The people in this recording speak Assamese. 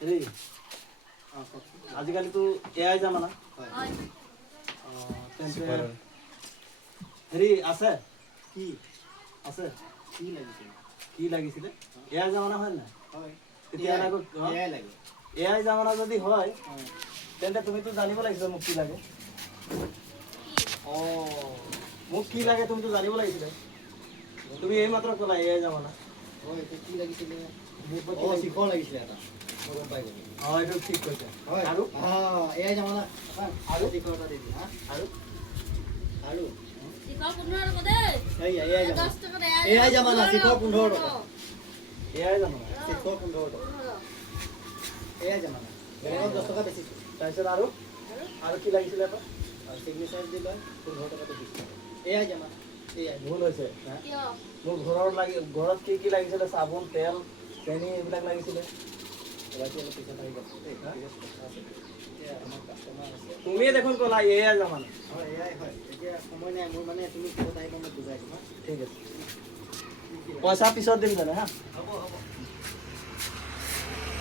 হেৰি আজিকালিতো এআই জামানা হয় তেন্তে হেৰি আছে কি আছে কি লাগিছিল কি লাগিছিলে এআই জামানা হয় নাই হয় তেতিয়াহ'লে আকৌ এয়াই লাগে এআই জামানা যদি হয় হয় তেন্তে তুমিতো জানিব লাগিছিলে মোক কি লাগে মোক কি লাগে তুমিতো জানিব লাগিছিলে তুমি এইমাত্ৰ ক'লা এআই জামানা হয় এতিয়া কি লাগিছিলে বিপত্তি অ লাগিছিলে। শিখৰ লাগিছিলে এটা মই গম পাই গ'লো এইটো ঠিক কৈছে হয় আৰু এয়াই জামানা আৰু শিখৰ এটা দি দিয়া হা আৰু আৰু শিখৰ 15 টকা দেই এয়াই জামানা 10 টকা এয়াই জামানা শিখৰ 15 টকা এআই জামানা শিখৰ 15 টকা এয়াই জামানা বেলেগত 10 টকা বেছিছো তাৰপিছত আৰু কি লাগিছিলে আকৌ আৰু চিগনেচাৰ দি লয় 15 টকা বেছিছো এয়াই জামানা এয়াই ভুল হৈছে কিয় মোৰ ঘৰত কি লাগিছিলে চাবোন তেল চেনি এইবিলাক লাগিছিলে বাকী অলপ পিছত আহি গ'ল দেই কথা আছে এতিয়া আমাৰ কাষ্টমাৰ আছে তুমিয়ে দেখোন ক'লা এআই জামানা হয় এয়াই হয় এতিয়া সময় নাই মোৰ মানে তুমি ক'ত আহিবা মই বুজাই দিম হা ঠিক আছে পইচা পিছত দিম তেনে হা